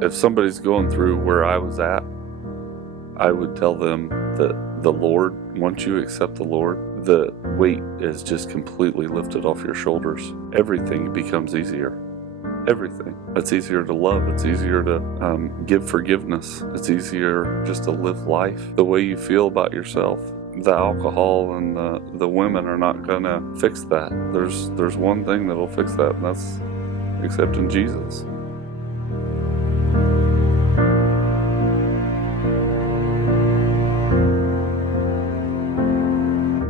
if somebody's going through where I was at, I would tell them that the Lord, once you accept the Lord, the weight is just completely lifted off your shoulders. Everything becomes easier. Everything. It's easier to love. It's easier to give forgiveness. It's easier just to live life the way you feel about yourself. The alcohol and the women are not going to fix that. There's one thing that'll fix that, and that's accepting Jesus.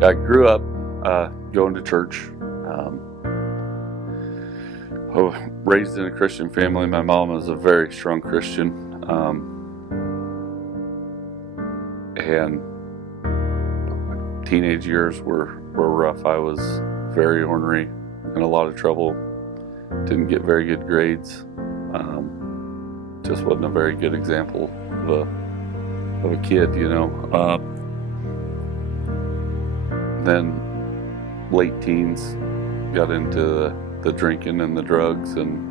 I grew up going to church. Raised in a Christian family. My mom is a very strong Christian, and teenage years were rough. I was very ornery, in a lot of trouble. Didn't get very good grades. Just wasn't a very good example of a kid, you know. Then late teens, got into the drinking and the drugs, and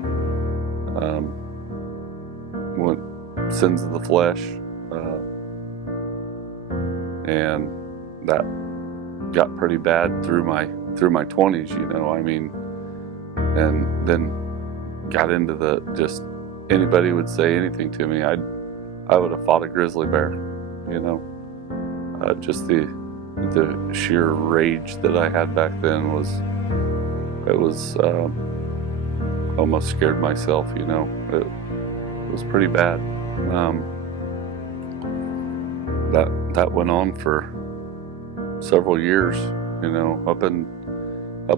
went sins of the flesh, and that got pretty bad through my 20s, you know. I mean, and then got into the just anybody would say anything to me, I would have fought a grizzly bear, you know. Just the sheer rage that I had back then was almost scared myself, you know. It was pretty bad. That went on for several years, you know, up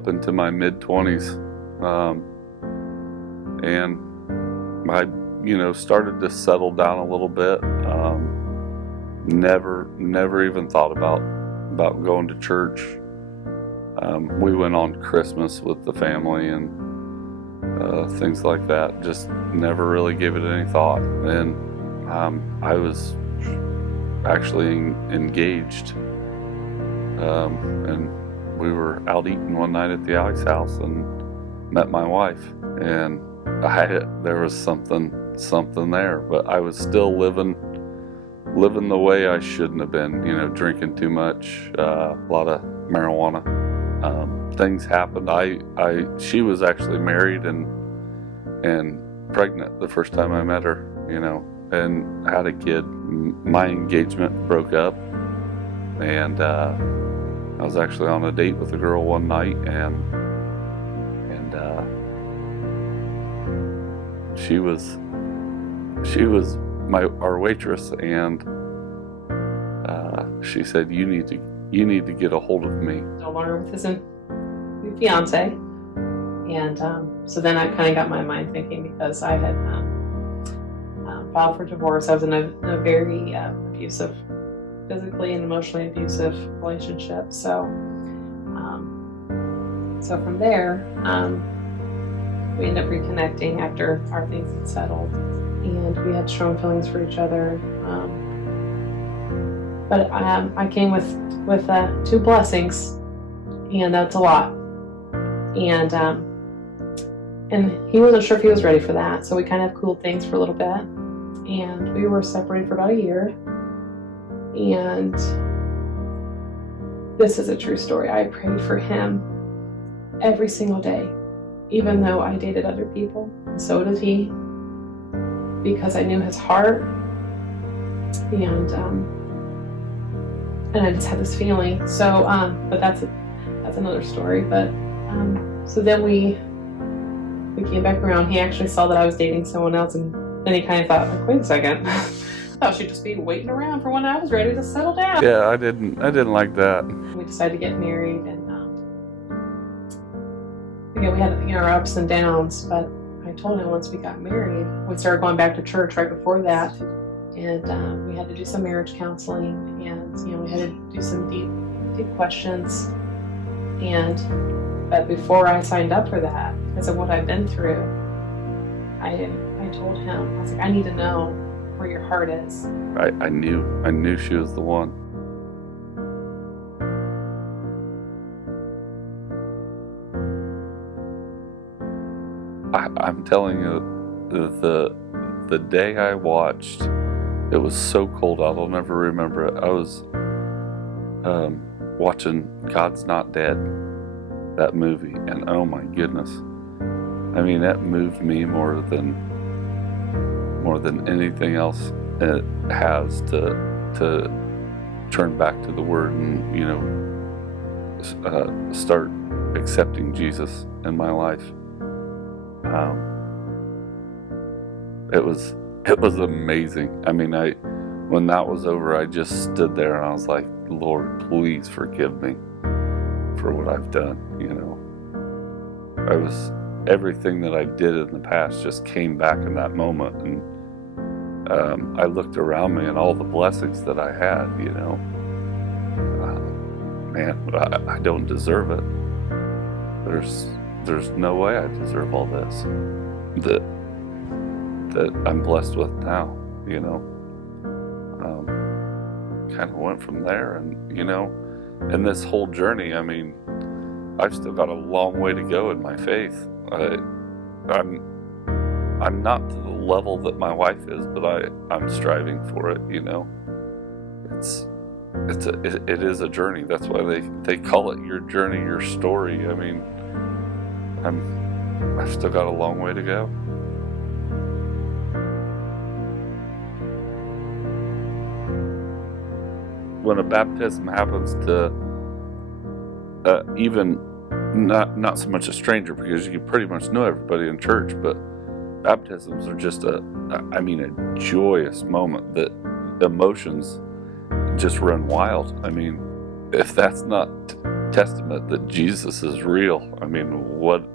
into my mid-20s, and I, you know, started to settle down a little bit. Never even thought about going to church. We went on Christmas with the family and things like that. Just never really gave it any thought. And I was actually engaged, and we were out eating one night at the Alex house and met my wife. And there was something there, but I was still living the way I shouldn't have been, you know, drinking too much, a lot of marijuana. Things happened. She was actually married and pregnant the first time I met her, you know, and had a kid. My engagement broke up, and I was actually on a date with a girl one night, and she was our waitress, and she said, you need to get a hold of me. No longer with his fiance, and so then I kind of got my mind thinking, because I had filed for divorce. I was in a very abusive, physically and emotionally abusive relationship. So from there, we ended up reconnecting after our things had settled, and we had strong feelings for each other. But I came with 2 blessings, and that's a lot. And he wasn't sure if he was ready for that, so we kind of cooled things for a little bit, and we were separated for about a year. And this is a true story. I prayed for him every single day, even though I dated other people, and so did he, because I knew his heart, and I just had this feeling. So, but that's another story. But so then we came back around. He actually saw that I was dating someone else, and then he kind of thought, like, wait a second, I thought she'd just be waiting around for when I was ready to settle down. Yeah, I didn't like that. We decided to get married, and again, we had, you know, our ups and downs. But I told him once we got married, we started going back to church right before that, and we had to do some marriage counseling, and, you know, we had to do some deep questions. But before I signed up for that, because of what I've been through, I told him, I was like, I need to know where your heart is. I knew she was the one. I'm telling you, the day I watched, it was so cold out, I'll never remember it. I was watching God's Not Dead, that movie, and oh my goodness, I mean, that moved me more than anything else it has to turn back to the Word and, you know, start accepting Jesus in my life. It was amazing. I mean, when that was over, I just stood there and I was like, Lord, please forgive me for what I've done. You know, everything that I did in the past just came back in that moment, and I looked around me and all the blessings that I had. You know, man, I don't deserve it. There's no way I deserve all this that I'm blessed with now. You know, kind of went from there, and you know, in this whole journey, I mean, I've still got a long way to go in my faith. I'm not to the level that my wife is, but I'm striving for it. You know, it is a journey. That's why they call it your journey, your story. I mean, I've still got a long way to go. When a baptism happens to even not so much a stranger, because you pretty much know everybody in church, but baptisms are just a joyous moment that emotions just run wild. I mean, if that's not testament that Jesus is real, I mean, what